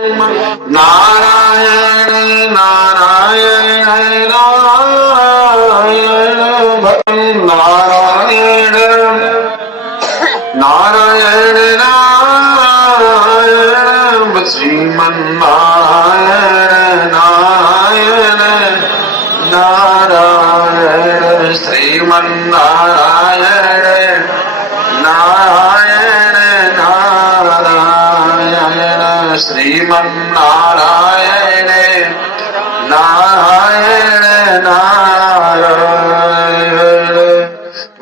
नारायण नारायण नारायण नारायण नारायण नारायण श्रीमन्नारायण नारायण नारायण श्रीमन्नारायण नारायण नारायण श्रीमन्नारायण नारायण नारायण।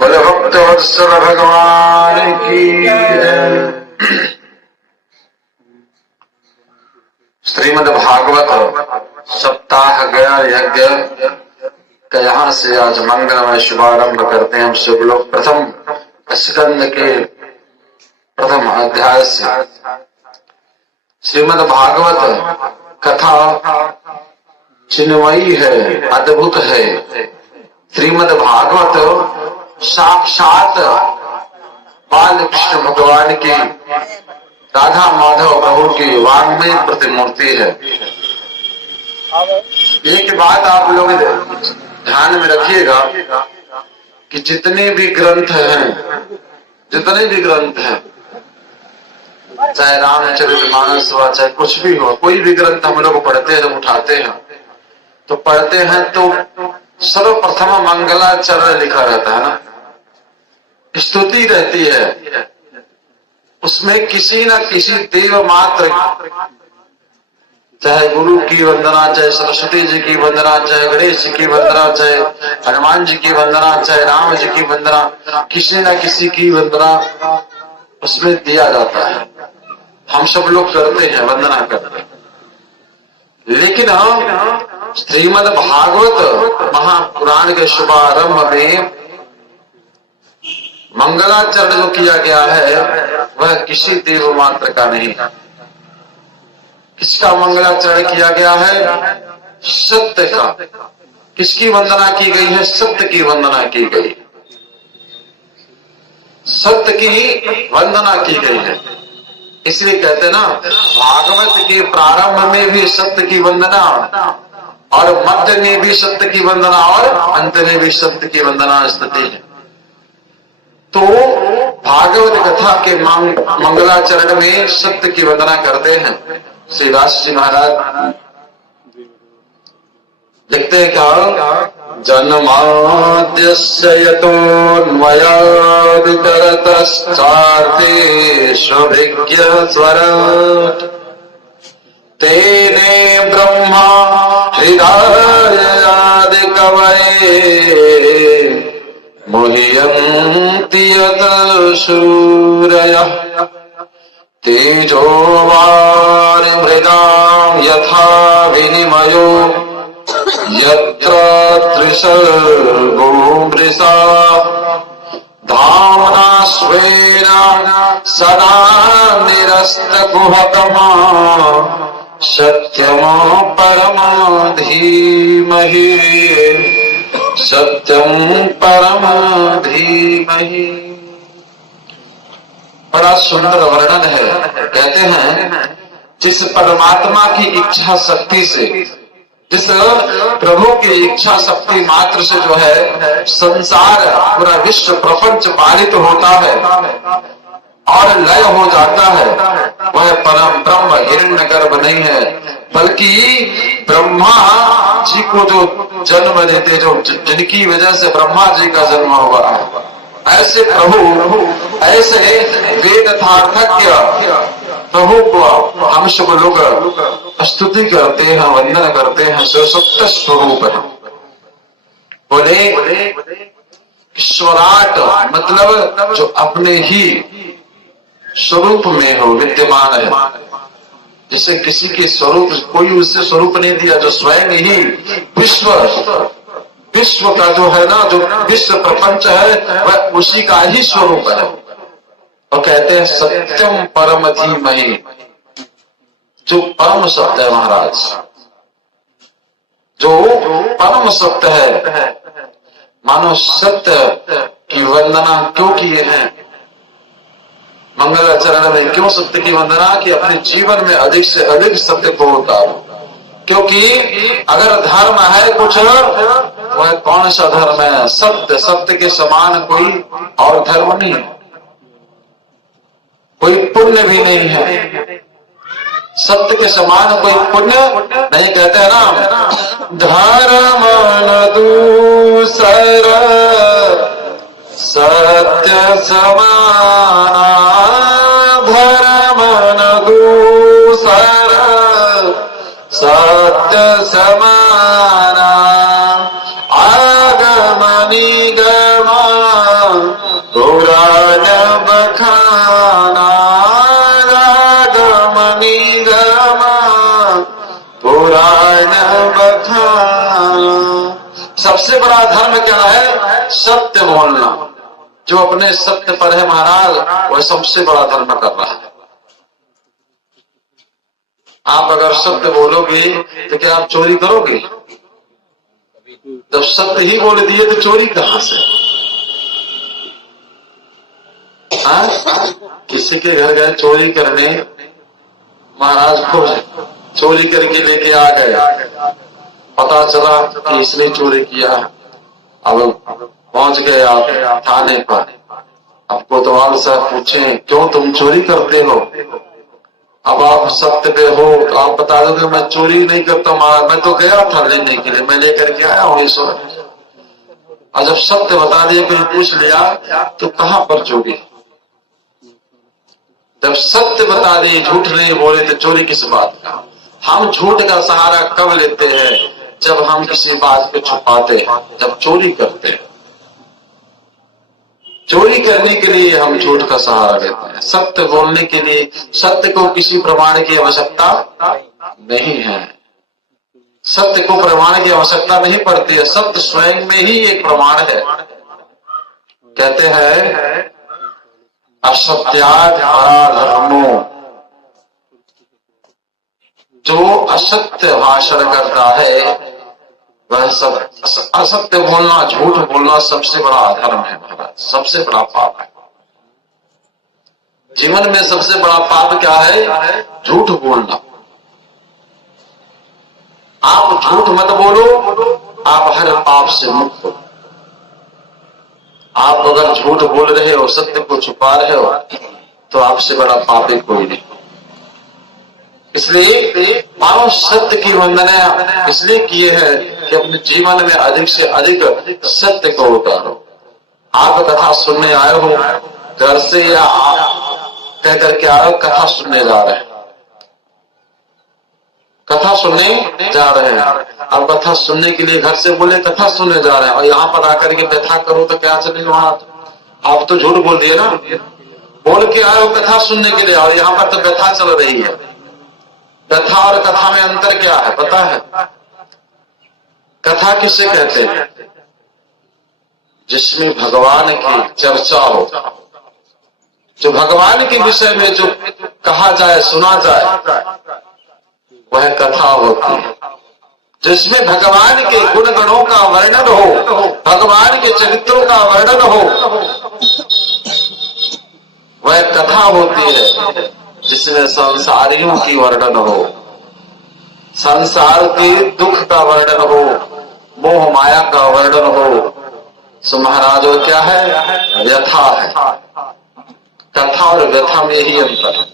बोले भक्तवत्सल भगवान की जय। श्रीमद् भागवत सप्ताह गया यज्ञ का यहाँ से आज मंगलमय शुभारंभ करते हैं हम सब लोग। प्रथम स्कंद के प्रथम अध्याय से श्रीमद् भागवत कथा चिन्मयी है, अद्भुत है। श्रीमद् भागवत साक्षात बाल कृष्ण भगवान की, राधा माधव प्रभु की वाङ्मय प्रतिमूर्ति है। एक बात आप लोग ध्यान में रखिएगा कि जितने भी ग्रंथ हैं, चाहे रामचरितमानस हुआ, चाहे कुछ भी हो, कोई भी ग्रंथ हम लोग पढ़ते हैं, जब उठाते हैं तो पढ़ते हैं तो सर्वप्रथम मंगलाचरण लिखा रहता है ना, स्तुति रहती है। उसमें किसी न किसी देव मात्र, चाहे गुरु की वंदना, चाहे सरस्वती जी की वंदना, चाहे गणेश जी की वंदना, चाहे हनुमान जी की वंदना, चाहे राम जी की वंदना, किसी न किसी की वंदना उसमें दिया जाता है। हम सब लोग करते हैं, वंदना करते हैं। लेकिन श्रीमद् भागवत महापुराण के शुभारंभ में मंगलाचरण जो किया गया है वह किसी देव मात्र का नहीं। किसका मंगलाचरण किया गया है? सत्य का। किसकी वंदना की गई है? सत्य की वंदना की गई, सत्य की वंदना की गई है। इसलिए कहते हैं ना, भागवत के प्रारंभ में भी सत्य की वंदना, और मध्य में भी सत्य की वंदना, और अंत में भी सत्य की वंदना स्तुति है। तो भागवत कथा के मंगलाचरण में सत्य की वंदना करते हैं। श्री दास जी महाराज लिखते हैं क्या? जन्माद्यस्य यतोऽन्वयादितरतश्चार्थेष्वभिज्ञस्वर तेने ब्रह्मा हृदयादिकवये मुह्यन्ति यतः सूरयः तेजो वारिमृदां यथा विनिमयो यत्र त्रिसर्गो मृषा धाम्ना स्वेन सदा निरस्तकुहकमा सत्यं परमं धीमहि सत्यं परमं धीमहि। बड़ा सुंदर वर्णन है। कहते हैं जिस परमात्मा की इच्छा शक्ति से, जिस प्रभु की इच्छा शक्ति मात्र से जो है संसार, पूरा विश्व प्रपंच पालित होता है और लय हो जाता है, वह परम ब्रह्म हिरण्यगर्भ नहीं है, बल्कि ब्रह्मा जी को जो जन्म देते, जो जिनकी वजह से ब्रह्मा जी का जन्म हुआ है, ऐसे प्रभु, ऐसे वेदार्थज्ञ प्रभु को हम सब लोग स्तुति करते हैं, वंदन करते हैं। सत्य स्वरूप है। बोले ईश्वराट मतलब जो अपने ही स्वरूप में हो, विद्यमान है। जैसे किसी के स्वरूप, कोई उससे स्वरूप नहीं दिया, जो स्वयं ही विश्व का जो है ना, जो विश्व प्रपंच है, वह उसी का ही स्वरूप है। और कहते हैं सत्यम परम धीमहि, जो परम सत्य है महाराज, जो परम सत्य है। मानो सत्य की वंदना क्यों किए हैं? मंगल चरण में क्यों सत्य की वंदना कि अपने जीवन में अधिक से अधिक सत्य को उतारो, क्योंकि अगर धर्म है कुछ, वह कौन सा धर्म है? सत्य। सत्य के समान कोई और धर्म नहीं है, कोई पुण्य भी नहीं है। सत्य के समान कोई पुण्य नहीं। कहते हैं ना, धर्म न दूसर सत्य समाना, धर्म न दूसर सत्य समाना, आगम निगम पुराण बखाना, आगम निगम पुराण बखाना। सबसे बड़ा धर्म क्या है? सत्य बोलना। जो अपने सत्य पर है महाराज, वह सबसे बड़ा धर्म कर रहा है। आप अगर सत्य बोलोगे तो क्या आप चोरी करोगे? जब सत्य ही बोल दिए तो चोरी कहां से? किसी के घर गए चोरी करने, महाराज खुद चोरी करके लेके आ गए, पता चला कि इसने चोरी किया। अब पहुंच गए आप थाने पर, अब कोतवाल साहब पूछे क्यों तुम चोरी करते हो? अब आप सत्य पे हो तो आप बता दोगे मैं चोरी नहीं करता महाराज, मैं तो गया था लेने के लिए, मैं लेकर के आया हूँ इस वक्त। और जब सत्य बता दिया, कोई पूछ लिया तो कहां पर चोरी? जब सत्य बता दिए, झूठ नहीं बोले तो चोरी किस बात का? हम झूठ का सहारा कब लेते हैं? जब हम किसी बात को छुपाते हैं, जब चोरी करते हैं। चोरी करने के लिए हम झूठ का सहारा लेते हैं। सत्य बोलने के लिए सत्य को किसी प्रमाण की आवश्यकता नहीं है। सत्य को प्रमाण की आवश्यकता नहीं पड़ती है, सत्य स्वयं में ही एक प्रमाण है। कहते हैं असत्यात् पराधर्मो, जो असत्य भाषण करता है वह सब असत्य बोलना, झूठ बोलना सबसे बड़ा अधर्म है महाराज, सबसे बड़ा पाप है। जीवन में सबसे बड़ा पाप क्या है? झूठ बोलना। आप झूठ मत बोलो, आप हर पाप से मुक्त हो। आप अगर झूठ बोल रहे हो, सत्य को छुपा रहे हो, तो आपसे बड़ा पापी कोई नहीं। इसलिए मानो सत्य की वंदना इसलिए किए है कि अपने जीवन में अधिक से अधिक सत्य को उतारो। आप कथा सुनने आए हो घर से, या कह करके आए हो कथा सुनने जा रहे हैं, कथा सुनने जा रहे हैं। अब कथा सुनने के लिए घर से बोले कथा सुनने जा रहे हैं, और यहाँ पर आकर के व्यथा करो तो क्या चलेगा? वहां आप तो झूठ बोल दिए ना। बोल के आए हो कथा सुनने के लिए, और यहाँ पर तो व्यथा चल रही है। कथा और कथा में अंतर क्या है पता है? कथा किसे कहते हैं? जिसमें भगवान की चर्चा हो, जो भगवान के विषय में जो कहा जाए, सुना जाए, वह कथा होती है। जिसमें भगवान के गुण गणों का वर्णन हो, भगवान के चरित्रों का वर्णन हो, वह कथा होती है। जिसमें संसारियों की वर्णन हो, संसार के दुख का वर्णन हो, मोह माया का वर्णन हो, सो महाराज वो क्या है? व्यथा है। कथा और व्यथा में ही अंतर है।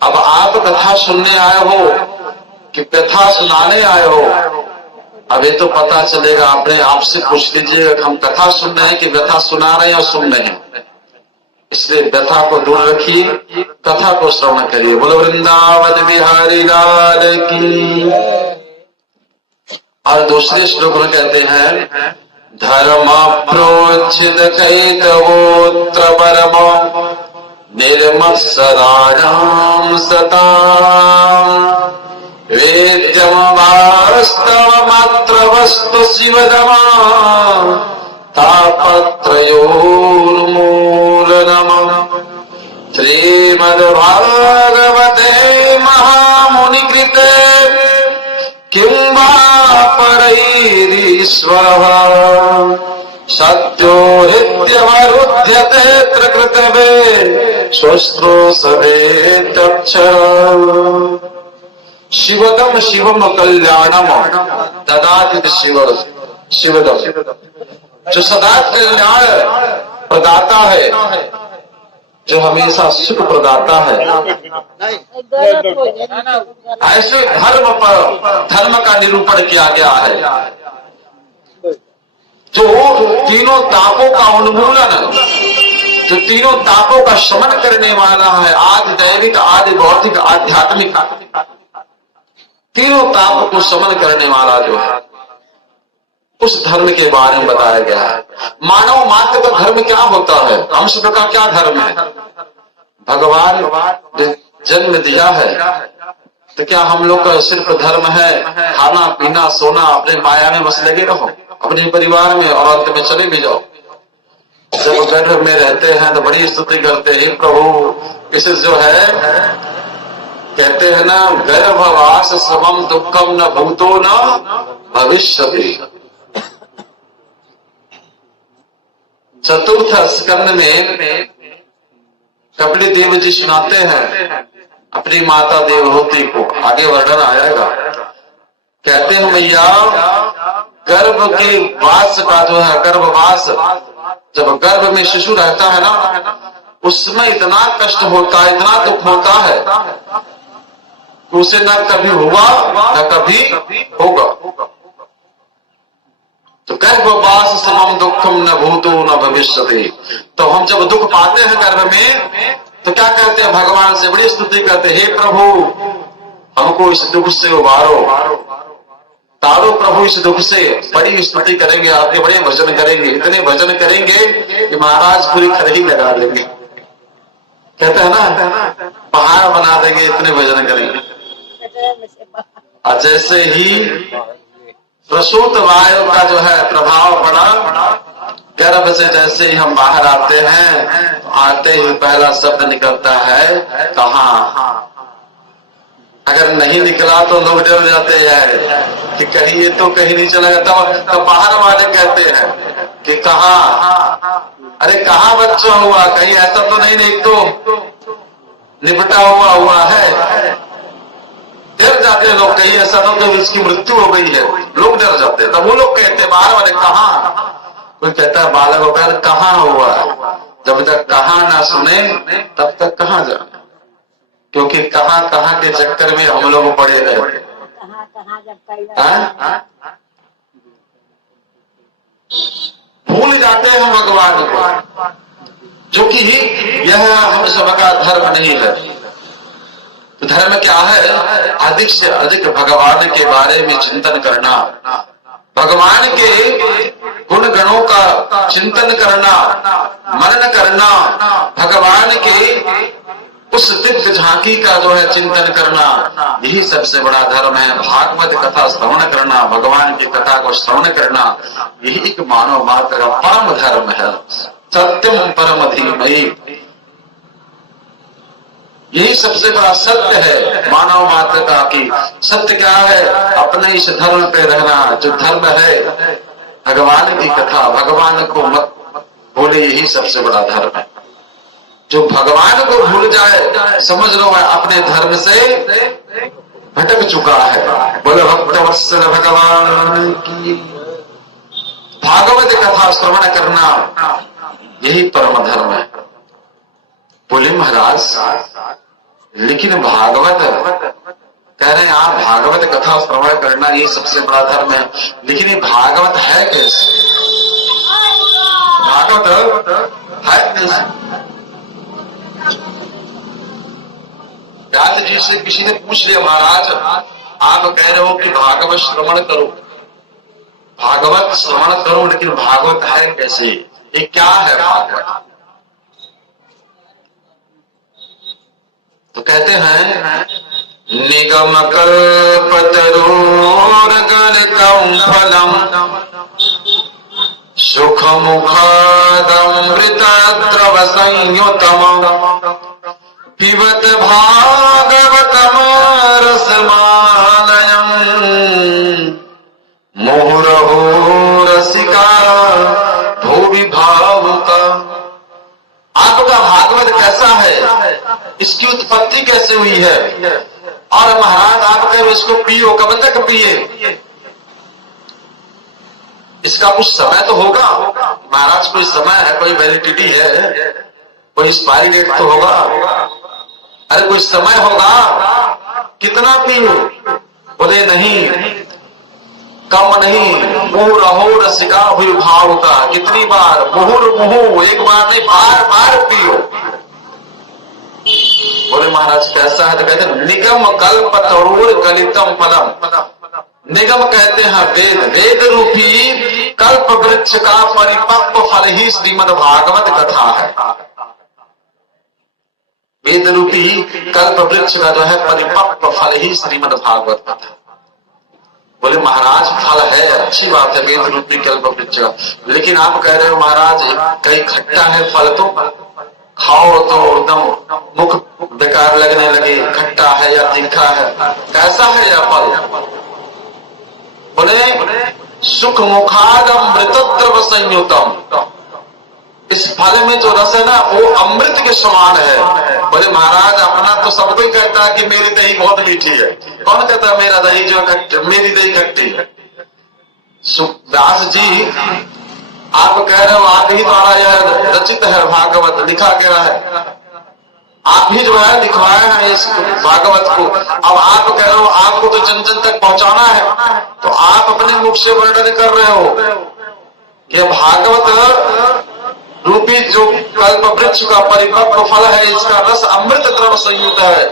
अब आप कथा सुनने आए हो कि कथा सुनाने आए हो, अब ये तो पता चलेगा। अपने आप से पूछ लीजिएगा हम कथा सुन रहे हैं कि व्यथा सुना रहे हैं और सुन रहे हैं। इसलिए व्यथा को दूर रखिए, कथा को श्रवण करिए। बोलो वृंदावन बिहारी लाल की। और दूसरे श्लोक में कहते हैं धर्म प्रोचित कैतवोत्र परम निर्मत्सराणाम सताम वेद्यम वास्तव मात्र वस्तु शिवदमा तापत्रयोन्मूलनम् श्रीमद्भागवते महामुनिकृते किं वा परैरीश्वरः सत्यो हृद्यवरुध्यते त्रिकृतवे श्वस्त्रो सवेतक्षर शिवदम शिवम कल्याणम ददाति शिवदम, जो सदा कल्याण प्रदाता है, जो हमेशा सुख प्रदाता है। ऐसे धर्म पर धर्म का निरूपण किया गया है, जो तीनों तापों का उन्मूलन, जो तीनों तापों का शमन करने वाला है, आदि दैविक, आदि भौतिक, आध्यात्मिक, तीनों ताप को शमन करने वाला जो है, उस धर्म के बारे में बताया गया है। मानव मात्र का धर्म क्या होता है, हम सबका क्या धर्म है? भगवान ने जन्म दिया है, तो क्या हम लोग का सिर्फ धर्म है खाना पीना सोना, अपने माया में बस लगे रहो, अपने परिवार में, और अंत में चले भी जाओ? जब गर्भ में रहते हैं तो बड़ी स्तुति करते हैं, प्रभु इसे जो है कहते हैं ना, गर्भवास समम दुखम न भूतो न भविष्यति। चतुर्थ स्कंद में कपिल देव जी सुनाते हैं अपनी माता देवहूति को, आगे वर्णन आएगा। कहते हैं मैया, गर्भ के वास का जो है, गर्भवास, जब गर्भ में शिशु रहता है ना, उसमें इतना कष्ट होता है, इतना दुख होता है, उसे न कभी हुआ न कभी होगा। तो गर्भवास समम दुखम न भूतो न भविष्यति। तो हम जब दुख पाते हैं गर्भ में, तो क्या कहते हैं? भगवान से बड़ी स्तुति करते, हे प्रभु हमको इस दुख से उबारो, तारो प्रभु इस दुख से। बड़ी स्तुति करेंगे, आपके बड़े भजन करेंगे, इतने भजन करेंगे कि महाराज पूरी खरही लगा देंगे। कहते हैं ना, पहाड़ बना देंगे, इतने भजन करेंगे। और जैसे ही प्रसूत वायु का जो है प्रभाव पड़ा, गर्भ से जैसे ही हम बाहर आते हैं, आते ही पहला शब्द निकलता है कहाँ। अगर नहीं निकला तो लोग डर जाते हैं कि कहीं ये तो कहीं नहीं चला जाता। तो बाहर वाले कहते हैं कि कहाँ, अरे कहाँ बच्चा हुआ, कहीं ऐसा तो नहीं तो निपटा हुआ है। डर जाते हैं लोग, कहीं ऐसा ना तो इसकी मृत्यु हो गई है, लोग डर जाते हैं। तब वो लोग कहते हैं बाहर वाले कहाँ, कोई कहता है बालक होकर कहाँ हुआ। जब तक कहाँ ना सुने तब तक कहाँ जाए, क्योंकि कहाँ कहाँ के चक्कर में हम लोग पड़े रहे। भूल जाते हैं भगवान को, जो कि यह हम सबका धर्म नहीं है। धर्म क्या है? अधिक से अधिक भगवान के बारे में चिंतन करना, भगवान के गुण गणों का चिंतन करना, मनन करना, भगवान के उस दिव्य झांकी का जो है चिंतन करना, यही सबसे बड़ा धर्म है। भागवत कथा श्रवण करना, भगवान की कथा को श्रवण करना, यही एक मानव मात्र का परम धर्म है। सत्यम परम धीमहि, यही सबसे बड़ा सत्य है मानव मात्र का। कि सत्य क्या है? अपने इस धर्म पे रहना, जो धर्म है भगवान की कथा, भगवान को मत भूले, यही सबसे बड़ा धर्म है। जो भगवान को भूल जाए, समझ लो मैं अपने धर्म से भटक चुका है। बोले भक्तवत्सल भगवान की। भागवत कथा श्रवण करना, यही परम धर्म है। बोले महाराज लेकिन भागवत कह रहे हैं आप, भागवत कथा श्रवण करना ये सबसे बड़ा धर्म है, लेकिन ये भागवत है कैसे? भागवत है कैसे? व्यास जी से किसी ने पूछ लिया, महाराज आप कह रहे हो कि भागवत श्रवण करो, भागवत श्रवण करो, लेकिन भागवत है कैसे? ये क्या है भागवत? तो कहते हैं निगम कल्पतरोर्गलितं फलम् सुख मुखादमृतद्रव संयुतम् पिबत भागवतम् रसमालयम् मुहुरहो रसिका भुवि भावुका। आपका भागवत कैसा है? हुई है। और महाराज आप कह रहे इसको पियो, कब तक पिए? इसका कुछ समय तो होगा। महाराज कोई समय है, कोई वैलिडिटी है, कोई एक्सपायरी डेट तो होगा। अरे कोई समय होगा, कितना पियो? बोले नहीं, कम नहीं, मुहुर रहो रसिका हुई भाव का। कितनी बार? मुहुर मुहु, एक बार नहीं, बार बार पियो। बोले महाराज कैसा है? तो कहते निगम कल्प तरुर गलितम फलम। निगम कहते हैं वेद, वेद रूपी कल्प वृक्ष का परिपक्व फल ही श्रीमद् भागवत कथा है। वेद रूपी कल्प वृक्ष का जो है परिपक्व फल ही श्रीमद् भागवत कथा। बोले महाराज फल है, अच्छी बात है वेद रूपी कल्प वृक्ष का, लेकिन आप कह रहे हो महाराज कहीं खट्टा है फल, तो खाओ तो एकदम मुख बेकार लगने लगे, खट्टा है या तीखा है, कैसा है यह फल? बोले सुख मुखादम अमृतद्रव संयुतम। इस फल में जो रस है ना वो अमृत के समान है। बोले महाराज अपना तो सब कोई कहता है कि मेरी दही बहुत मीठी है। कौन कहता है मेरा दही जो मेरी दही खट्टी है? व्यास जी आप कह रहे हो आप ही द्वारा यह रचित है, भागवत लिखा गया है, आप ही जो है लिखवाए हैं इस भागवत को। अब आप कह रहे हो आपको तो जन जन तक पहुंचाना है, तो आप अपने मुख से वर्णन कर रहे हो कि भागवत रूपी जो कल्प वृक्ष का परिपक्व फल है, इसका रस अमृत द्रव संयुक्त है,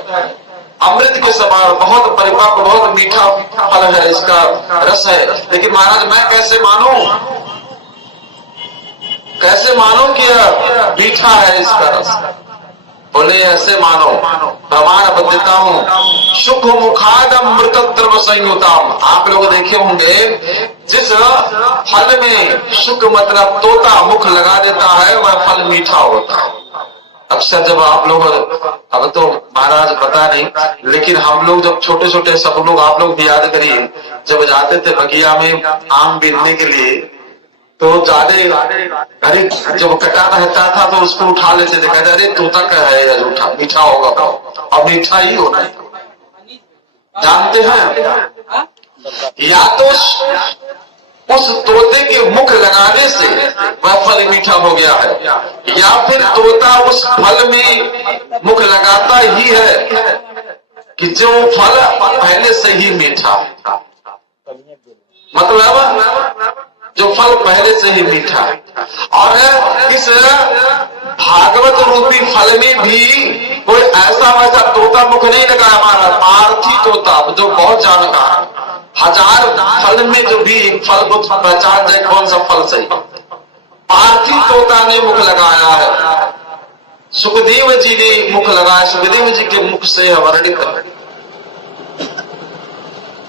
अमृत के समान बहुत परिपक्व बहुत मीठा फल है, इसका रस है। लेकिन महाराज मैं कैसे मानूं, कैसे मानूं कि मीठा है इसका रस? बोले ऐसे मानो, प्रमाण बद्धता हूं। सुख मुखादम अमृत द्रव संयुतम। आप लोग देखे होंगे जिस फल में सुख मतलब तोता मुख लगा देता है वह फल मीठा होता है। अक्सर जब आप लोग, अब तो महाराज पता नहीं, लेकिन हम लोग जब छोटे छोटे सब लोग, आप लोग भी याद करिए, जब जाते थे बगिया में आम बीनने के लिए, तो ज्यादा अरे जब कटा रहता था तो उसको उठा लेते थे, कहते अरे तोता का है या झूठा, मीठा होगा, और मीठा ही होना है। जानते हैं या तो उस तोते के मुख लगाने से वह फल मीठा हो गया है, या फिर तोता उस फल में मुख लगाता ही है कि जो फल पहले से ही मीठा, मतलब जो फल पहले से ही मीठा है। और इस भागवत रूपी फल में भी कोई ऐसा वैसा तोता मुख नहीं लगा हमारा, पार्थी तोता जो बहुत जानकार, हजार फल में जो भी फल को पहचान जाए कौन सा फल सही, पार्थी तोता ने मुख लगाया है। सुखदेव जी ने मुख लगाया, सुखदेव जी के मुख से वर्णित है।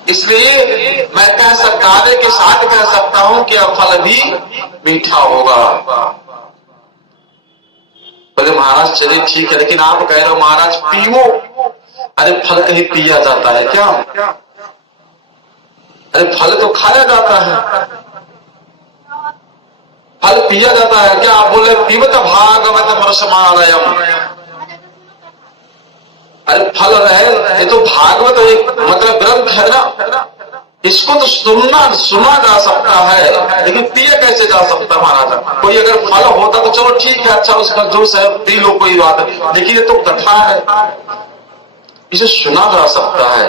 इसलिए मैं कह सकता, दावे के साथ कह सकता हूं कि यह फल भी मीठा होगा। बोले महाराज चलिए ठीक है, लेकिन आप कह रहे हो महाराज पियो। अरे फल कहीं पिया जाता है क्या? अरे फल तो खाया जाता है, फल पिया जाता है क्या? आप बोले पीवत भागवत रसमालयम। अरे फल रहे, ये तो भागवत एक मतलब ग्रंथ है ना, इसको तो सुना जा सकता है, लेकिन पिया कैसे जा सकता महाराज? कोई अगर फल होता तो चलो ठीक है, अच्छा उसका जूस है पी लो, कोई बात है, लेकिन ये तो कथा है, इसे सुना जा सकता है।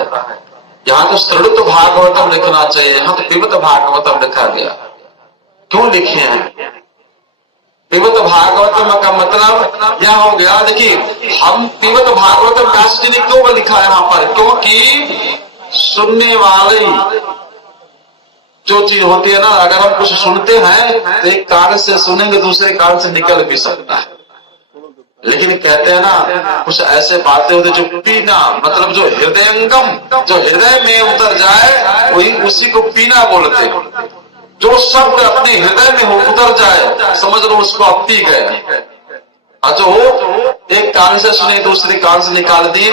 यहाँ तो श्रृणुत भागवतम लिखना चाहिए, यहाँ तो पिबत भागवतम लिखा गया। क्यों लिखे हैं पिबत भागवतम का मतलब यह हो गया, देखिए हम पिबत भागवतम व्यास जी ने क्यों लिखा है यहाँ पर? क्योंकि सुनने वाले जो चीज होती है ना, अगर हम कुछ सुनते हैं तो एक कान से सुनेंगे दूसरे कान से निकल भी सकता है, लेकिन कहते हैं ना कुछ ऐसे बातें होती जो पीना, मतलब जो हृदयंगम, जो हृदय में उतर जाए वही उसी को पीना बोलते हैं। जो शब्द अपने हृदय में हो उतर जाए समझ लो उसको आप पी गए। और जो एक कान से सुने दूसरे कान से निकाल दिए,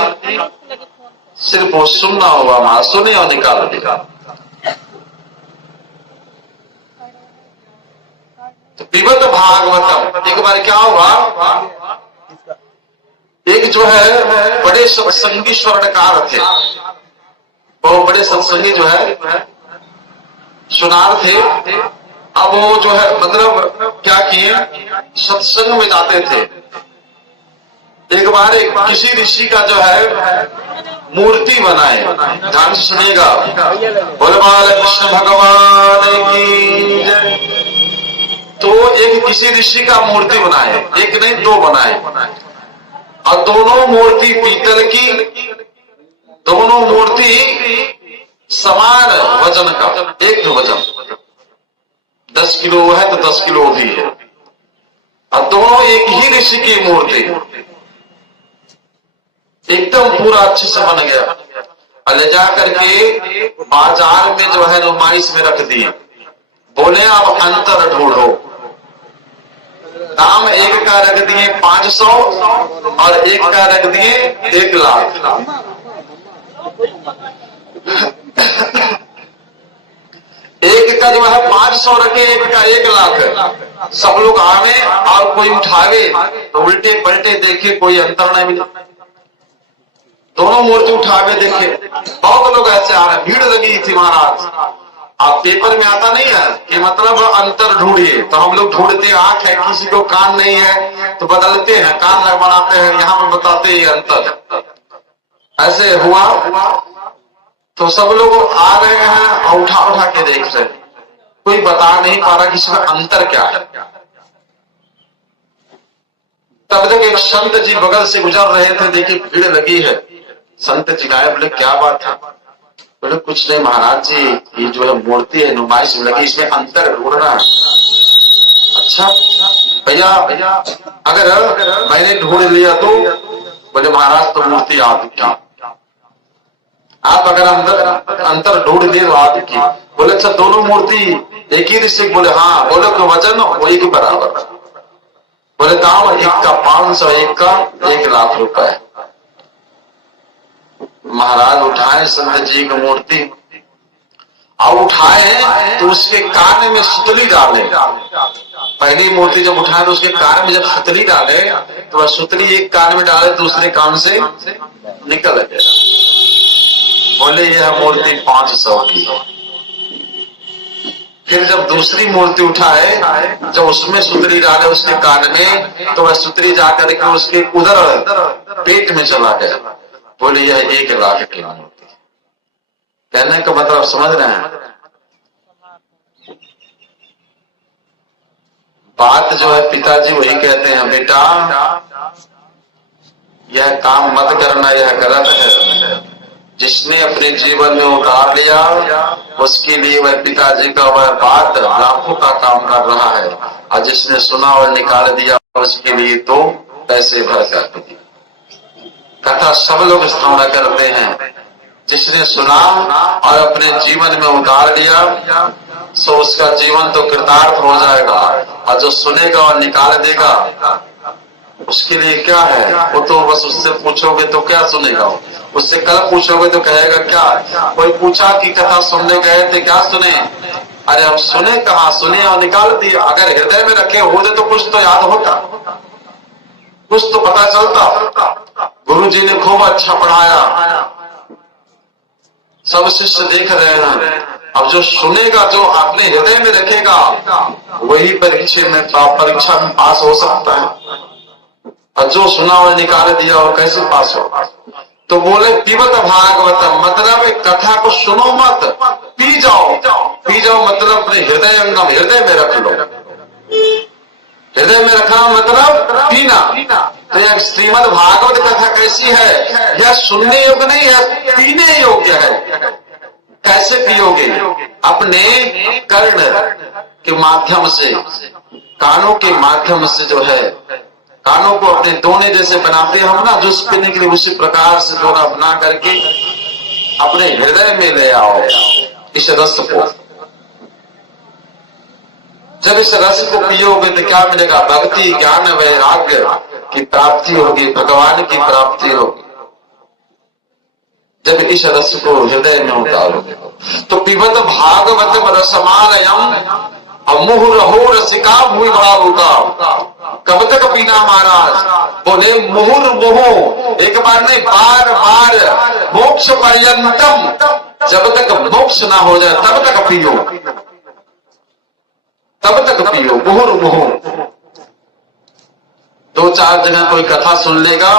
सिर्फ वो सुनना होगा, वहां सुने और निकाल दिया। तो पिबत भागवतम, एक बार क्या हुआ, एक जो है बड़े सत्संगी स्वर्णकार थे, बहुत बड़े सत्संगी जो है सुनार थे। अब वो जो है मतलब क्या किए, सत्संग में जाते थे। एक बार किसी ऋषि का जो है मूर्ति बनाए, ध्यान से सुनिएगा, बोले बाल कृष्ण भगवान की जय। तो एक किसी ऋषि का मूर्ति बनाए, एक नहीं दो बनाए, और दोनों मूर्ति पीतल की, दोनों मूर्ति समान वजन का, एक वजन 10 किलो है तो 10 किलो भी है, और दोनों एक ही ऋषि की मूर्ति, एकदम पूरा अच्छे से बन गया। और ले जा करके बाजार में जो है नुमाइश में रख दिए। बोले अब अंतर ढूंढो। दाम एक का रख दिए 500 और एक का रख दिए 1 लाख। एक का जो है 500 रखे, एक का 1 लाख। सब लोग आवे और कोई उठावे तो उल्टे पलटे देखे, कोई अंतर नहीं मिला। दोनों मूर्ति उठावे देखे, बहुत लोग ऐसे आ रहे, भीड़ लगी थी महाराज। आप पेपर में आता नहीं है कि मतलब अंतर ढूंढिए, तो हम लोग ढूंढते, आंख है किसी को, कान नहीं है तो बदलते हैं, कान बनाते हैं, यहाँ पर बताते हैं अंतर। ऐसे हुआ तो सब लोग आ रहे हैं और उठा उठा के देख रहे, कोई बता नहीं पा रहा कि इसमें अंतर क्या है। तब तक एक संत जी बगल से गुजर रहे थे, देखिए भीड़ लगी है। संत जी आए, बोले क्या बात है? बोले कुछ नहीं महाराज जी, ये जो है मूर्ति है नुमाइश में लगी, इसमें अंतर ढूंढना है। अच्छा भैया, अगर मैंने ढूंढ लिया तो? बोले महाराज तो मूर्ति आपकी, आप अगर अंतर ढूंढ लिए तो आपकी। बोले अच्छा दोनों मूर्ति एक ही ऋषि? बोले हाँ। बोले तो वजन वही के बराबर। बोले दाम एक का 500, एक का 1 लाख रुपए। महाराज उठाए संत जी की मूर्ति, और उठाए तो उसके कान में सुतली डाले। पहली मूर्ति जब उठाए तो उसके कान में जब सुतली डाले तो वह सुतली एक कान में डाले, दूसरे कान से निकल गया। बोले यह मूर्ति 500 की। फिर जब दूसरी मूर्ति उठाए, जब उसमें सुतली डाले उसके कान में, तो वह सुतली जाकर के उसके उधर पेट में चला गया। बोले यह 1 लाख की मूर्ति। कहने का मतलब समझ रहे हैं? बात जो है पिताजी वही कहते हैं, बेटा यह काम मत करना, यह गलत है। जिसने अपने जीवन में उतार लिया उसके लिए वह पिताजी का वह बात लाखों का काम कर रहा है, और जिसने सुना और निकाल दिया उसके लिए तो पैसे भर कर दिए। कथा सब लोग श्रवण करते हैं, जिसने सुना और अपने जीवन में उतार लिया सो उसका जीवन तो कृतार्थ हो जाएगा, और जो सुनेगा और निकाल देगा उसके लिए क्या है? वो तो बस उससे पूछोगे तो क्या सुनेगा, उससे कल पूछोगे तो कहेगा क्या? कोई पूछा कि कथा सुनने गए थे, क्या सुने? अरे हम सुने कहाँ, सुने और निकाल दिया। अगर हृदय में रखे होते तो कुछ तो याद होता, कुछ तो पता चलता। गुरु जी ने खूब अच्छा पढ़ाया, सब शिष्य देख रहे हैं। अब जो सुनेगा, जो अपने हृदय में रखेगा, वही परीक्षा में पास हो सकता है, और जो सुना और निकाल दिया वो कैसे पास होगा? तो बोले पिबत भागवत, मतलब कथा को सुनो मत, पी जाओ। पी जाओ मतलब अपने हृदय अंगम, हृदय में रख लो। हृदय में रखना मतलब पीना। तो यह श्रीमद् भागवत कथा कैसी है? यह सुनने योग्य नहीं है, पीने योग्य है। कैसे पियोगे? अपने कर्ण के माध्यम से, कानों के माध्यम से जो है, कानों को अपने दोने जैसे बनाते हैं हम ना जूस पीने के लिए, उसी प्रकार से दोना बना करके अपने हृदय में ले आओ इस रस को। जब इस रस को पियोगे तो क्या मिलेगा? भक्ति, ज्ञान, वैराग्य की प्राप्ति होगी, भगवान की प्राप्ति होगी, जब इस रस को हृदय में उतारोगे। तो पिबत भागवत रसमालयम, अब मुँह रहो रसिका भूमि भाव का, कब तक पीना महाराज? बोले मुहुर मुहु, एक बार नहीं बार बार, मोक्ष पर्यंतम, जब तक मोक्ष ना हो जाए तब तक पियो, तब तक पियो, मुहुर मुहु। दो चार जगह कोई कथा सुन लेगा,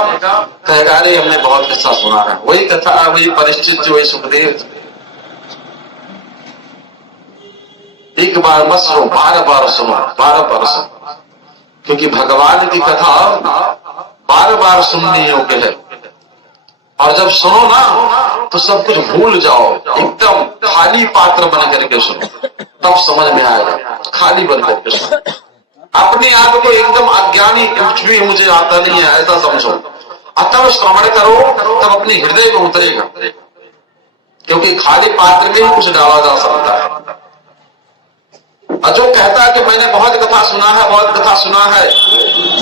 कहेगा अरे हमने बहुत किस्सा सुना है, वही कथा वही परिस्थिति वही सुखदेव। एक बार मत सुनो, बार बार सुनो, बार बार सुनो, क्योंकि भगवान की कथा बार बार सुनने योग्य है। और जब सुनो ना तो सब कुछ भूल जाओ, एकदम खाली पात्र बन करके सुनो, तब समझ में आएगा। खाली बन करके सुनो, अपने आप को एकदम अज्ञानी, कुछ भी मुझे आता नहीं है ऐसा समझो, तब श्रवण करो, तब अपने हृदय में उतरेगा, क्योंकि खाली पात्र में ही कुछ डाला जा सकता है। और जो कहता है कि मैंने बहुत कथा सुना है, बहुत कथा सुना है,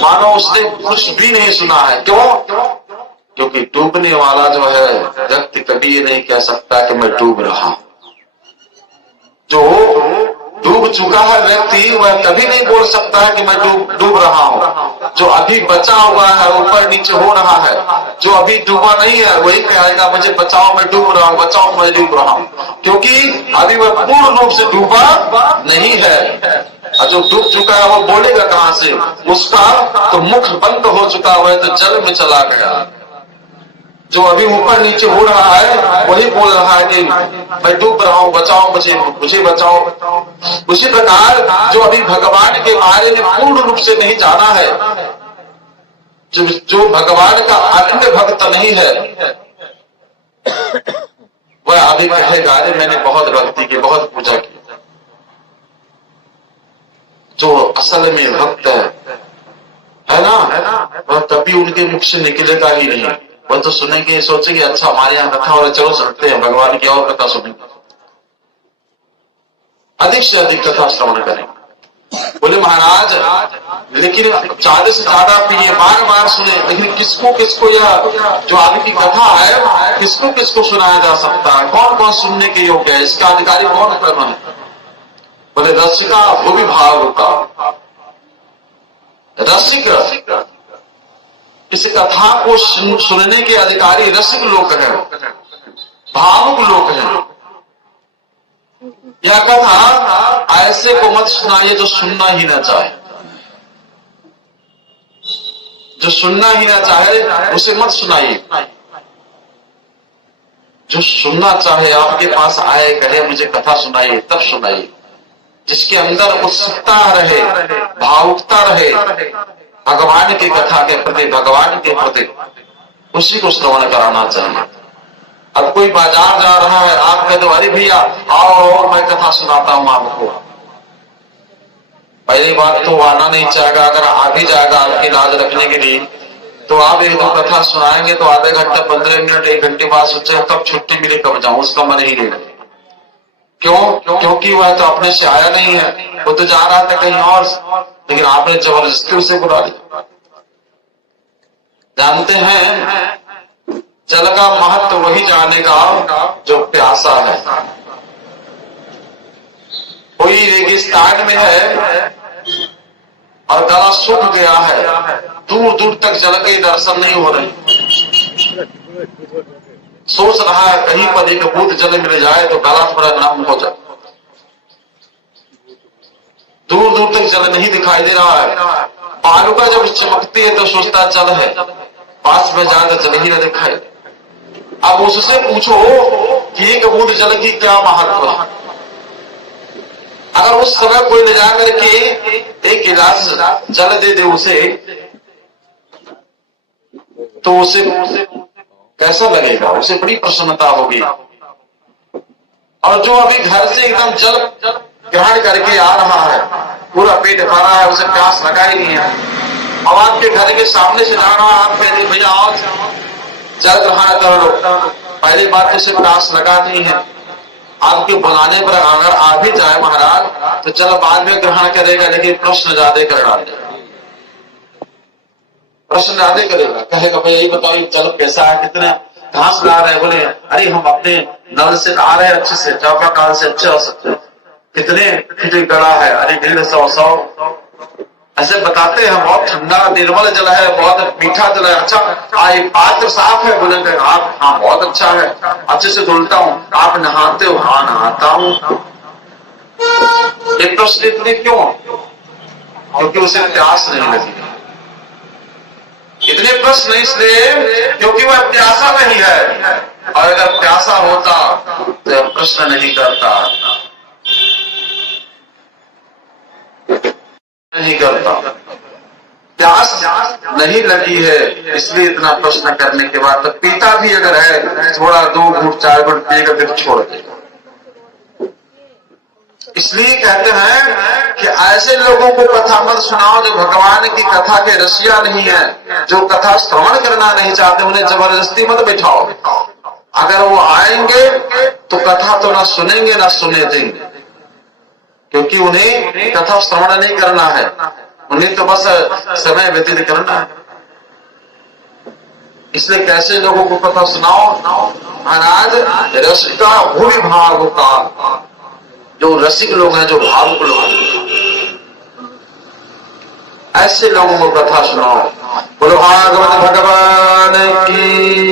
मानो उसने कुछ भी नहीं सुना है। क्यों? क्योंकि डूबने वाला जो है व्यक्ति कभी ये नहीं कह सकता कि मैं डूब रहा हूं। जो डूब चुका है व्यक्ति वह कभी नहीं बोल सकता है कि मैं डूब रहा हूं। जो अभी बचा हुआ है, ऊपर नीचे हो रहा है, जो अभी डूबा नहीं है वही कहेगा मुझे बचाओ मैं डूब रहा हूं, बचाओ मैं डूब रहा हूं, क्योंकि अभी वह पूर्ण रूप से डूबा नहीं है। और जो डूब चुका है वो बोलेगा कहां से? उसका तो मुख बंद हो चुका हुआ है, तो जल में चला गया। जो अभी ऊपर नीचे हो रहा है वही बोल रहा है कि मैं डूब रहा हूं, बचाओ मुझे, मुझे बचाओ। उसी प्रकार जो अभी भगवान के बारे में पूर्ण रूप से नहीं जाना है, जो भगवान का अनन्य भक्त नहीं है, वह अभी कहेगा अरे मैंने बहुत भक्ति की, बहुत पूजा की। जो असल में भक्त है ना, वह कभी उनके मुख से निकलेगा ही नहीं। वह तो सुनेंगे, सोचेंगे अच्छा हमारे यहाँ कथा हो रहा है, चलो चलते हैं भगवान की और कथा सुनेंगे, अधिक से अधिक कथा श्रवण करें। बोले महाराज लेकिन ज्यादा से ज्यादा पिए, बार बार सुने, लेकिन किसको किसको यह जो आपकी कथा है किसको किसको सुनाया जा सकता है? कौन कौन सुनने के योग्य है? इसका अधिकारी कौन करना है? बोले रसिका भूमि भाव का, रसिक इस कथा को सुनने के अधिकारी रसिक लोग हैं, भावुक लोग हैं। यह कथा ऐसे को मत सुनाइए जो सुनना ही ना चाहे, जो सुनना ही ना चाहे उसे मत सुनाइए। जो सुनना चाहे आपके पास आए, कहे मुझे कथा सुनाइए, तब सुनाइए। जिसके अंदर उत्सुकता रहे, भावुकता रहे भगवान की कथा के प्रति, भगवान के प्रति, उसी को श्रवण कराना चाहिए। अब कोई बाजार जा रहा है, आप कह दो अरे भैया आओ मैं कथा सुनाता हूं आपको, पहली बात तो आना नहीं चाहेगा। अगर आ भी जाएगा आपकी लाज रखने के लिए, तो आप एक दो कथा सुनाएंगे तो आधे घंटे 15 मिनट 1 घंटे बाद सोचे कब छुट्टी मिले कब जाऊं, उसका मन ही नहीं लगे। क्यों? क्योंकि वह तो अपने से आया नहीं है, वो तो जा रहा था कहीं और, लेकिन आपने जबरदस्ती उसे बुला लिया। जानते हैं जल का महत्व वही जानेगा जो प्यासा है। कोई रेगिस्तान में है और गला सूख गया है, दूर दूर तक जल के दर्शन नहीं हो रहे, सोच रहा है कहीं पर एक बूंद जल मिल जाए तो गला थोड़ा नम हो जाए, दूर दूर तक जल नहीं दिखाई दे रहा है। बालुका जब चमकती है तो सोचता जल है, पास में जाए तो जल ही न दिखाई। अब उससे पूछो कि एक बूंद जल की क्या महत्व है। अगर उस समय कोई ले जाकर के एक गिलास जल दे दे उसे, तो उसे कैसा लगेगा? उसे बड़ी प्रसन्नता होगी। और जो अभी घर से एकदम जल ग्रहण करके आ रहा है, पूरा पेट भरा है, उसे प्यास लगा ही नहीं है, और आपके घर के सामने से जा रहा है, आप कहते भैया आओ जल ग्रहण कर लो, पहली बात तो उसे प्यास लगा नहीं है। आपके बुलाने पर अगर आ भी जाए महाराज तो चल बाद में ग्रहण करेगा, लेकिन प्रश्न ज्यादा कर डालेगा, प्रश्न ज्यादा करेगा, कहेगा भैया यही बताओ जल कैसा है, कितने कहां से ला रहे हैं? बोले अरे हम अपने नल से आ रहे हैं, अच्छे से चापाकल से अच्छे हो सकते हैं। कितने फीट गड़ा है, अरे 150-100 ऐसे बताते हैं। बहुत ठंडा निर्मल जल है, बहुत मीठा जल है। अच्छा पात्र साफ है, बोलेंगे आप हाँ बहुत अच्छा है, अच्छे से धुलता हूँ। आप नहाते हो? हाँ नहाता हूँ। ये प्रश्न इतने क्यों? क्योंकि उसे प्यास नहीं लगी। इतने प्रश्न इसलिए क्योंकि वह प्यासा नहीं है, और अगर प्यासा होता तो प्रश्न नहीं करता, नहीं करता। प्यास नहीं लगी है इसलिए इतना प्रश्न करने के बाद तो पीता भी अगर है थोड़ा 2 घूंट 4 घूंट पिएगा फिर छोड़ देगा। इसलिए कहते हैं कि ऐसे लोगों को कथा मत सुनाओ जो भगवान की कथा के रसिया नहीं है, जो कथा श्रवण करना नहीं चाहते, उन्हें जबरदस्ती मत बैठाओ। अगर वो आएंगे तो कथा तो ना सुनेंगे ना सुने देंगे, क्योंकि उन्हें कथा श्रवण नहीं करना है, उन्हें तो बस समय व्यतीत करना है। इसलिए कैसे लोगों को कथा सुनाओ? महाराज रस का भूमि भाव होता, जो रसिक लोग हैं, जो भावुक लोग हैं, ऐसे लोगों को कथा सुनाओ। बोलो भागवत भगवान की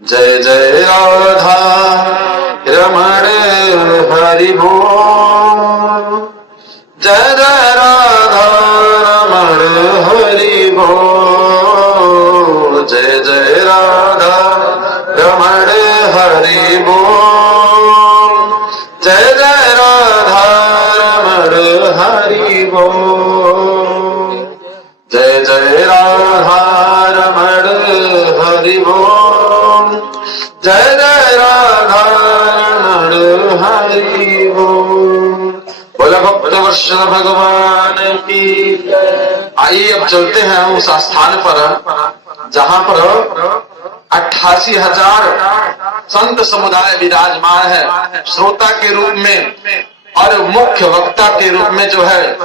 जय जय राधा रमण हरि बोल, जय जय राधा रमण हरि बोल, जय जय राधा रमण हरि बोल, जय जय राधा रमण हरि बोल, जय जय राधा रमण हरि बोल, जय जय राधा रमण हरि बोल। बोला भक्त वर्षण भगवान की। आइए अब चलते हैं उस स्थान पर जहां पर 88,000 संत समुदाय विराजमान है, श्रोता के रूप में और मुख्य वक्ता के रूप में जो है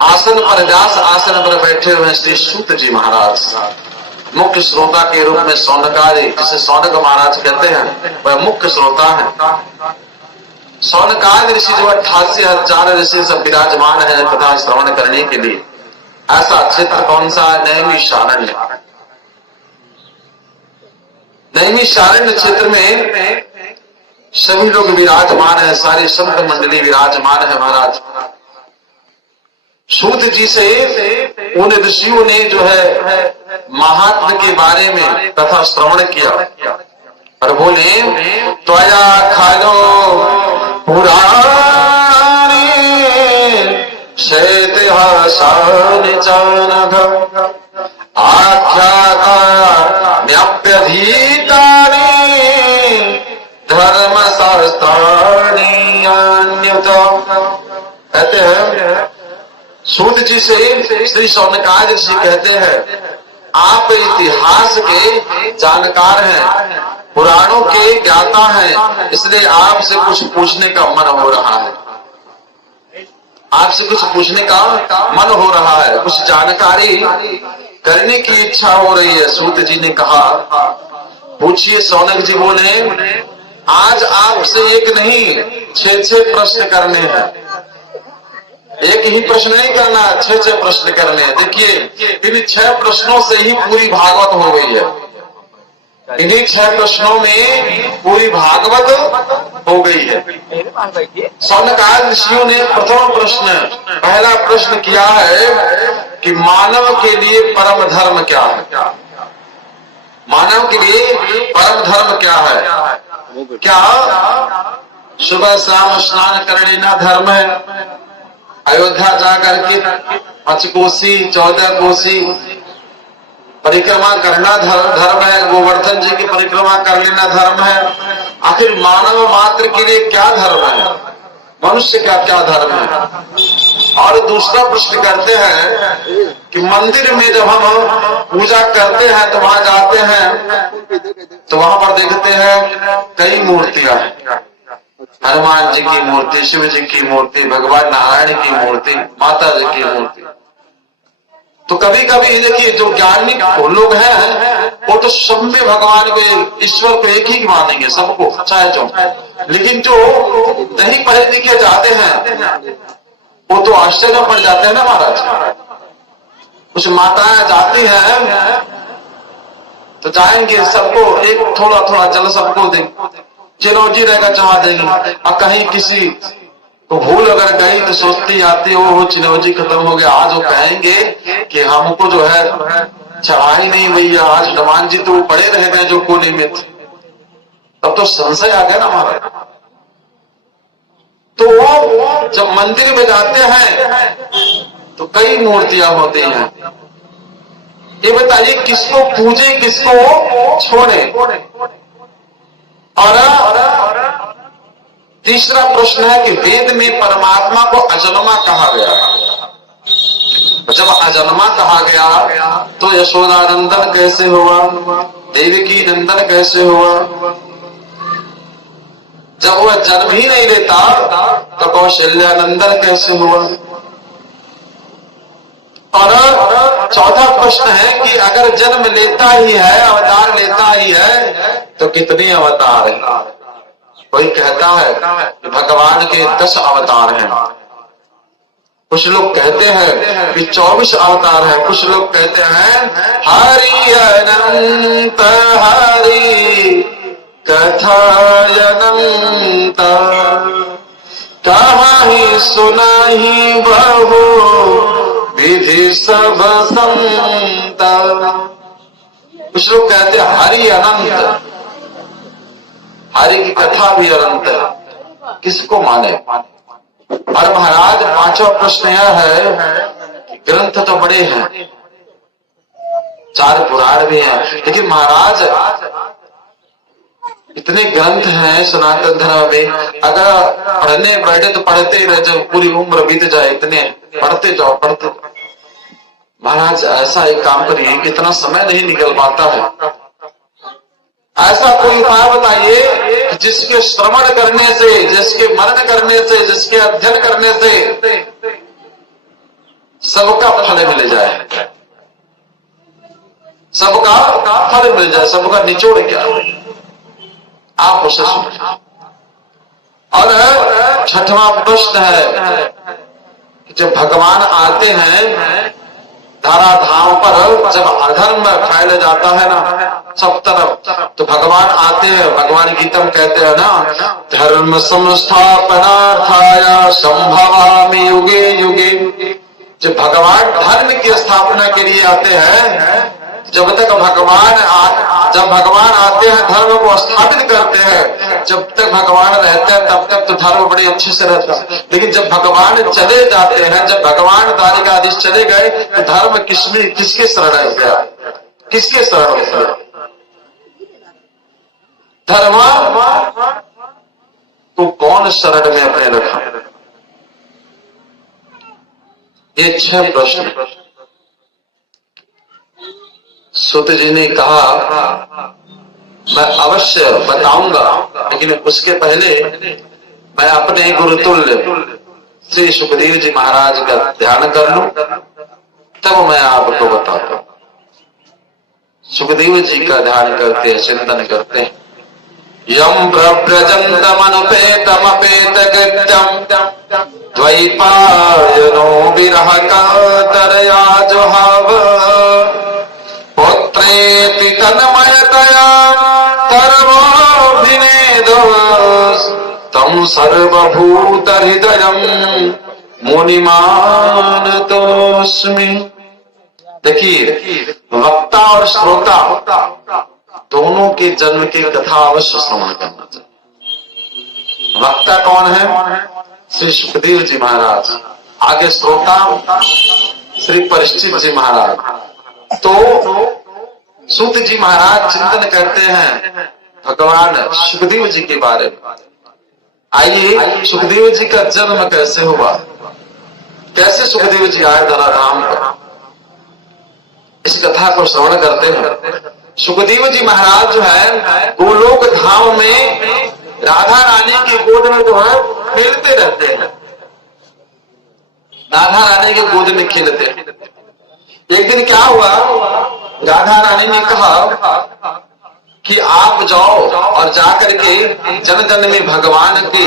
आसन पर व्यास आसन पर बैठे हुए हैं श्री सूत जी महाराज। मुख्य श्रोता के रूप में सौनकादि, जिसे सौनक महाराज कहते हैं, वह मुख्य श्रोता है। सौनकादि ऋषि जो 88,000 ऋषि सब विराजमान है कथा श्रवण करने के लिए। ऐसा क्षेत्र कौन सा है? नैमिषारण्य। नैमिषारण्य क्षेत्र में सभी लोग विराजमान है, सारी संत मंडली विराजमान है महाराज। सूत जी से उन ऋषियों ने जो है महात्म के बारे में कथा श्रवण किया और बोले त्वया खालो पुराणे शैतिहासानि चानघ आख्याता न्याप्यधीतानि धर्मशास्त्राणि अन्यत। कहते हैं सूत जी से श्री सौनकादि ऋषि कहते हैं आप इतिहास के जानकार हैं, पुराणों के ज्ञाता हैं, इसलिए आपसे कुछ पूछने का मन हो रहा है। आपसे कुछ पूछने का मन हो रहा है, कुछ जानकारी करने की इच्छा हो रही है। सूत जी ने कहा पूछिए। सौनक जी बोले आज आपसे एक नहीं 6 प्रश्न करने हैं। एक ही प्रश्न नहीं करना, 6 प्रश्न करने हैं। देखिए इन 6 प्रश्नों से ही पूरी भागवत हो गई है। इन्हीं 6 प्रश्नों में पूरी भागवत हो गई है। सौनकादि ऋषियों ने प्रथम प्रश्न, पहला प्रश्न किया है कि मानव के लिए परम धर्म क्या है? मानव के लिए परम धर्म क्या है? क्या सुबह शाम स्नान कर लेना धर्म है? अयोध्या जाकर के 5 कोसी 14 कोसी परिक्रमा करना धर्म है? गोवर्धन जी की परिक्रमा कर लेना धर्म है? आखिर मानव मात्र के लिए क्या धर्म है? मनुष्य का क्या धर्म है? और दूसरा प्रश्न करते हैं कि मंदिर में जब हम पूजा करते हैं तो वहां जाते हैं तो वहां पर देखते हैं कई मूर्तियां हैं। हनुमान जी की मूर्ति, शिव जी की मूर्ति, भगवान नारायण की मूर्ति, माता जी की मूर्ति। तो कभी कभी देखिए जो ज्ञानी लोग हैं वो तो सब में भगवान के ईश्वर को एक ही मानेंगे सबको, चाहे जो। लेकिन जो नहीं पढ़े लिखे जाते हैं वो तो आश्चर्य में पड़ जाते हैं ना महाराज। कुछ माताएं जाती हैं तो जाएंगे सबको एक थोड़ा थोड़ा जल सबको देंगे, चिरौंजी रहेगा चढ़ा देंगे। और कहीं किसी तो भूल अगर गई तो सोचती आती वो चिरौंजी खत्म हो गया, आज वो कहेंगे कि हमको जो है चढ़ाई नहीं भैया, आज हनुमान जी तो पड़े रह गए जो कोने में थे। तब तो संशय आ गया ना हमारे। तो वो जब मंदिर में जाते हैं तो कई मूर्तियां होती हैं, ये बताइए किसको पूजे किसको छोड़े। और तीसरा प्रश्न है कि वेद में परमात्मा को अजन्मा कहा गया। जब अजन्मा कहा गया तो यशोदानंदन कैसे हुआ, देवकी नंदन कैसे हुआ। जब वह जन्म ही नहीं लेता तो कौशल्यानंदन कैसे हुआ। और चौथा प्रश्न है कि अगर जन्म लेता ही है, अवतार लेता ही है, तो कितने अवतार हैं। कोई कहता है कि भगवान के 10 अवतार हैं, कुछ लोग कहते हैं कि 24 अवतार है, कुछ लोग कहते हैं हरि अनंत हरि कथा अनंत कहाही सुनाही बहु विधि सब संत। कुछ लोग कहते हैं हरि अनंत, हरि की कथा भी अनंत है, किसको माने। और महाराज पांचवा प्रश्न यह है कि ग्रंथ तो बड़े हैं, 4 पुराण भी हैं, लेकिन महाराज इतने ग्रंथ हैं सनातन धर्म में, अगर पढ़ने बैठे तो पढ़ते ही रह जाओ, पूरी उम्र बीत जाए, इतने पढ़ते जाओ पढ़ते जाओ। महाराज ऐसा एक काम करिए, इतना समय नहीं निकल पाता है, ऐसा कोई उपाय बताइए जिसके श्रवण करने से, जिसके मनन करने से, जिसके अध्ययन करने से सबका फल मिल जाए, सबका फल मिल जाए, सबका निचोड़ क्या आप उसे सुनिए। और छठवां प्रश्न है कि जब भगवान आते हैं धराधाम पर, जब अधर्म फैल जाता है ना सब तरफ, तो भगवान आते हैं। भगवान गीता में कहते हैं ना, धर्म संस्थापनार्थाय संभवामि युगे युगे। जब भगवान धर्म की स्थापना के लिए आते हैं, जब भगवान आते हैं धर्म को स्थापित करते हैं, जब तक भगवान रहते हैं तब तक तो धर्म बड़ी अच्छे से रहता है। लेकिन जब भगवान चले जाते हैं, जब भगवान द्वारिकाधीश चले गए तो धर्म किसके शरण हो गया, किसके शरण हो गया। धर्म तो कौन शरण में अपने रखा। ये 6 प्रश्न सूत जी ने कहा मैं अवश्य बताऊंगा, लेकिन उसके पहले मैं अपने गुरुतुल्य श्री सुखदेव जी महाराज का ध्यान कर लूं, तब मैं आपको बताता हूं। सुखदेव जी का ध्यान करते हैं, चिंतन करते हैं। यम प्रव्रजन्तमनुपेतमपेत कृत्यम द्वैपायनो विरह कातरया जुहाव पुत्रेति तन्मयतया सर्वोऽभिनेदोस् तं सर्वभूत हृदयं मुनिमानतोऽस्मि। देखिए वक्ता और श्रोता दोनों के जन्म की कथा अवश्य श्रवण करना चाहिए। वक्ता कौन है? श्री सुखदेव जी महाराज, आगे श्रोता श्री परीक्षित जी महाराज। तो सूत जी महाराज चिंतन करते हैं भगवान सुखदेव जी के बारे में। आइए सुखदेव जी का जन्म कैसे हुआ, कैसे सुखदेव जी आए धराधाम पर, इस कथा को श्रवण करते हैं। सुखदेव जी महाराज जो है गोलोक धाम में राधा रानी की गोद में जो है खेलते रहते हैं, राधा रानी की गोद में खेलते हैं। एक दिन क्या हुआ, राधा रानी ने कहा कि आप जाओ और जाकर के जन जन में भगवान की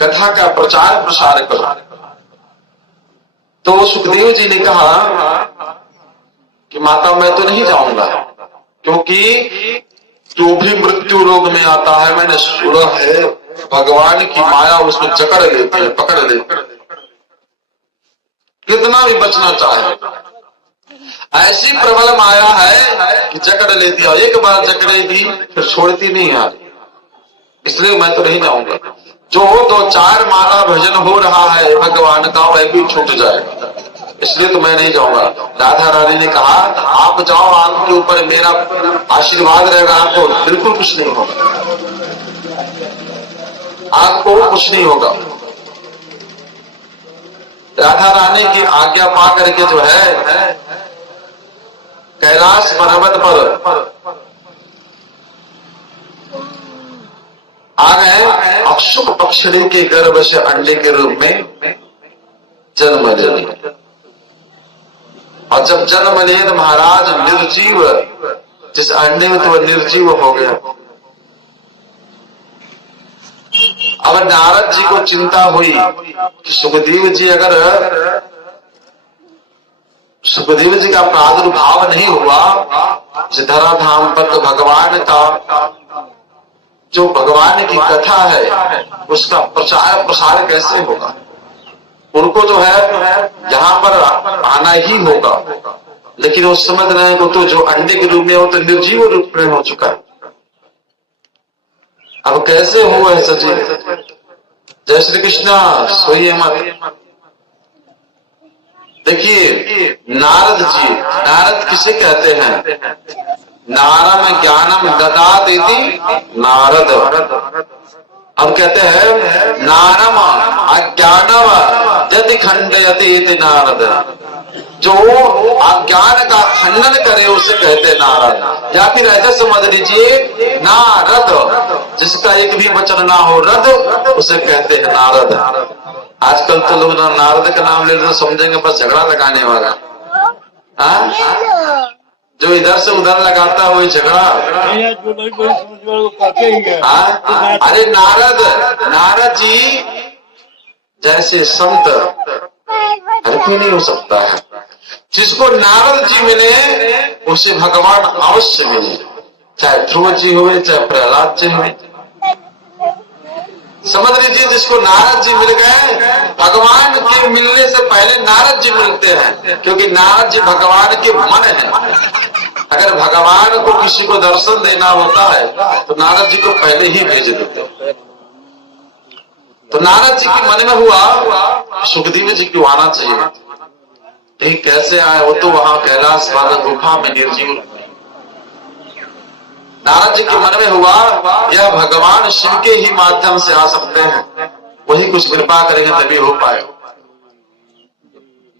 कथा का प्रचार प्रसार करो। तो सुखदेव जी ने कहा कि माता मैं तो नहीं जाऊंगा, क्योंकि जो भी मृत्यु रोग में आता है मैंने सुना है भगवान की माया उसमें जकड़ लेती है, पकड़ लेती है, कितना भी बचना चाहे ऐसी प्रबल माया है कि जकड़ लेती है, एक बार जकड़ेगी फिर छोड़ती नहीं है। इसलिए मैं तो नहीं जाऊंगा। जो 2-4 माला भजन हो रहा है भगवान का वह भी छूट जाएगा, इसलिए तो मैं नहीं जाऊंगा। राधा रानी ने कहा आप जाओ, आपके ऊपर मेरा आशीर्वाद रहेगा, आपको बिल्कुल कुछ नहीं होगा, आपको कुछ नहीं होगा। राधा रानी की आज्ञा पा करके जो है कैलाश पर्वत पर आ गए। अक्षुक पक्षी के गर्भ से अंडे के रूप में जन्म ले लिया, और जब जन्म लिए तो महाराज निर्जीव, जिस अंडे में तो वह निर्जीव हो गया। अब नारद जी को चिंता हुई कि सुखदेव जी का प्रादुर्भाव नहीं हुआ धराधाम पर, तो भगवान का जो भगवान की कथा है उसका प्रचार प्रसार कैसे होगा। उनको जो है यहाँ पर आना ही होगा, लेकिन वो समझ रहे हैं वो तो जो अंडे के रूप में वो तो निर्जीव रूप में हो चुका है। अब कैसे हुआ है सचिन। जय श्री कृष्णा। सोइए मत। देखिए नारद जी, नारद किसे कहते हैं? नारम ज्ञानम ददात इति नारद। अब कहते हैं नारम अज्ञानम यदि खंडयति इति नारद। जो अज्ञान का खंडन करे उसे कहते हैं नारद। या फिर ऐसा समझ लीजिए नारद, जिसका एक भी वचन ना हो रद, उसे कहते हैं नारद। आजकल तो लोग नारद का नाम ले तो समझेंगे बस झगड़ा लगाने वाला। जो इधर से उधर लगाता है वही झगड़ा। अरे नारद जी जैसे संत हर कोई नहीं हो सकता है। जिसको नारद जी मिले उसे भगवान अवश्य मिले, चाहे ध्रुव जी हुए चाहे प्रहलाद जी हुए। समझ लीजिए जिसको नारद जी मिल गए, भगवान के मिलने से पहले नारद जी मिलते हैं, क्योंकि नारद जी भगवान के मन है। अगर भगवान को किसी को दर्शन देना होता है तो नारद जी को पहले ही भेज देते। तो नारद जी के मन में हुआ सुखदेव जी को आना चाहिए। ठीक कैसे आए? वो तो वहां कैलाश वाला गुफा में निर्जीव। नारद जी के मन में हुआ यह भगवान शिव के ही माध्यम से आ सकते हैं, वही कुछ कृपा करेंगे तभी हो पाए।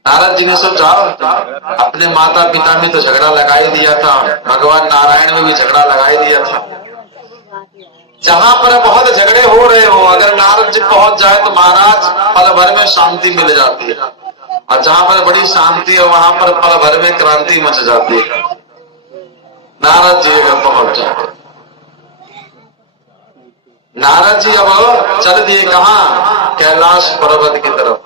नारद जी ने सोचा अपने माता पिता में तो झगड़ा लगा ही दिया था, भगवान नारायण में भी झगड़ा लगा ही दिया था। जहां पर बहुत झगड़े हो रहे हो अगर नारद जी पहुंच जाए तो महाराज पल भर में शांति मिल जाती है, और जहां पर बड़ी शांति है वहां पर पल भर में क्रांति मच जाती है। नारद जी अगर पहुंच जाए, नारद जी अब चल दिए कहां? कैलाश पर्वत की तरफ।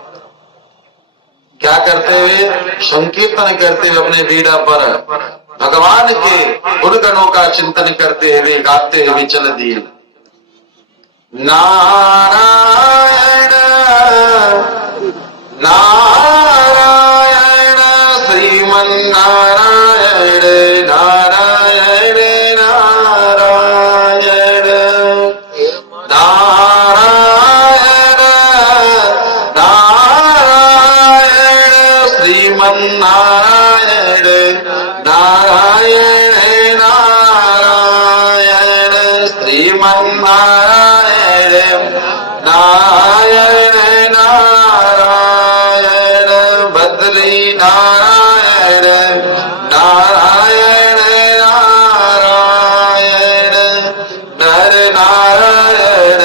क्या करते हुए? संकीर्तन करते हुए अपने वीणा पर भगवान के गुणगणों का चिंतन करते हुए गाते हुए चल दिए। नारायण नारायण श्रीमन नारायण नारायण नारायण नारायण नारायण श्रीमन नारायण नारायण नारायण श्रीमन नारायण नारायण नारायण बद्री नारायण नारायण नारायण नर नारायण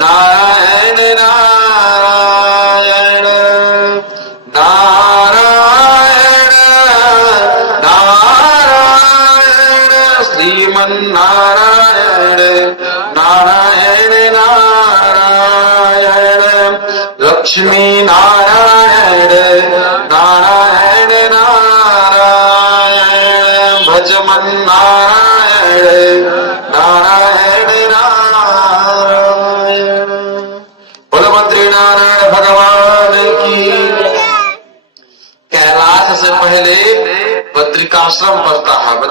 नारायण नारायण नारायण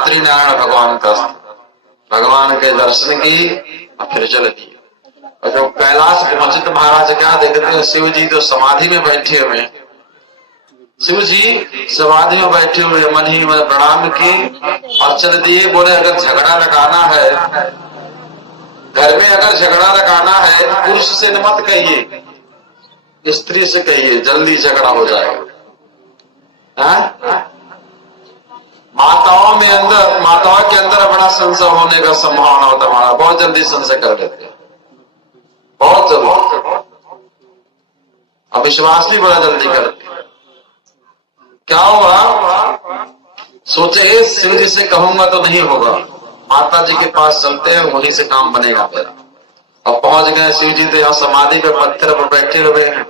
यात्री नारायण भगवान का भगवान के दर्शन की और फिर चल दिए। और जब कैलाश पहुंचे तो महाराज क्या देखते हैं, शिव जी तो समाधि में बैठे हुए हैं। शिव जी समाधि में बैठे हुए, मन ही मन प्रणाम की और चल दिए। बोले अगर झगड़ा लगाना है घर में, अगर झगड़ा लगाना है पुरुष से मत कहिए, स्त्री से कहिए, जल्दी झगड़ा हो जाएगा। माताओं के अंदर बड़ा संशय होने का संभावना होता है, हमारा बहुत जल्दी संशय कर लेते हैं, बहुत जल्दी, और विश्वास भी बड़ा जल्दी करते हैं। क्या हुआ, सोचे शिव जी से कहूंगा तो नहीं होगा, माता जी के पास चलते हैं, वहीं से काम बनेगा मेरा। और पहुंच गए शिव जी तो यहाँ समाधि पे पत्थर पर बैठे हुए हैं,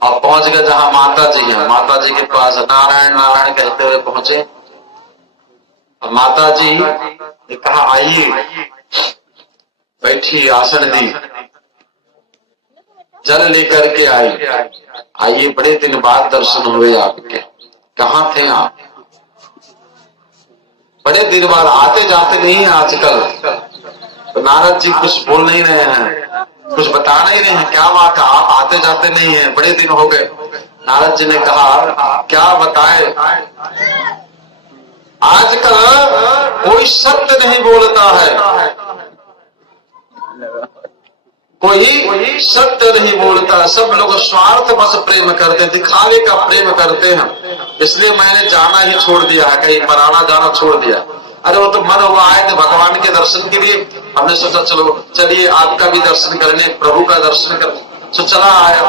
और पहुंच गए जहां माता जी हैं। माता जी के पास नारायण नारायण कहते हुए पहुंचे, और माता जी ने कहा आइए, बैठी, आसन दी, जल लेकर के आई। आइए, बड़े दिन बाद दर्शन हुए आपके, कहाँ थे आप? बड़े दिन बाद, आते जाते नहीं है आजकल। तो नारद जी कुछ बोल नहीं रहे हैं, कुछ बता नहीं रहे हैं, क्या बात है आप आते जाते नहीं है, बड़े दिन हो गए। नारद जी ने कहा क्या बताए, आजकल कोई सत्य नहीं बोलता है, कोई सत्य नहीं बोलता, सब लोग स्वार्थ बस प्रेम करते, दिखावे का प्रेम करते हैं। इसलिए मैंने जाना ही छोड़ दिया है, कहीं पराना जाना छोड़ दिया। अरे वो तो मन हुआ आए थे भगवान के दर्शन के लिए, हमने सोचा चलो चलिए आपका भी दर्शन करने, प्रभु का दर्शन करने, तो चला आया।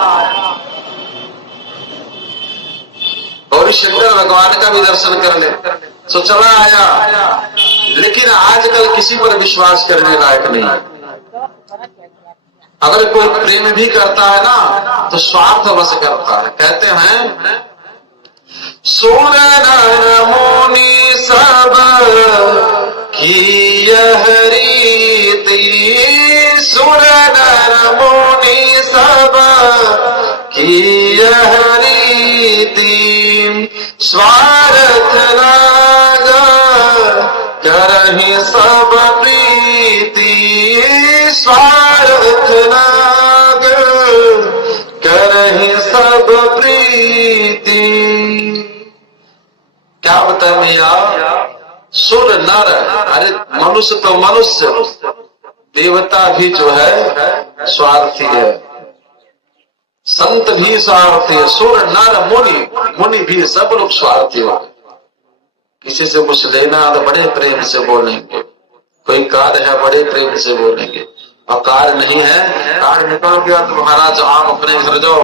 गौरी शंकर भगवान का भी दर्शन कर ले, तो चला आया। लेकिन आजकल किसी पर विश्वास करने लायक नहीं है। अगर कोई प्रेम भी करता है ना तो स्वार्थ बस करता है। कहते हैं सुर नर मुनि सब की यह रीति, सुर नर मुनि सब की यह रीति, स्वार्थ लाग करहि सब प्रीति, स्वार्थ लाग करहि सब प्रीति। क्या बताए भैया, सुर नर, अरे मनुष्य तो मनुष्य, देवता भी जो है स्वार्थी है, संत भी स्वार्थी है, सुर नर मुनि, मुनि भी सब लोग स्वार्थी हो। किसी से कुछ लेना तो बड़े प्रेम से बोलेंगे, कोई कार्य है बड़े प्रेम से बोलेंगे, और कार्य नहीं है, कार्य निकल गया तो महाराज आप अपने घर जाओ।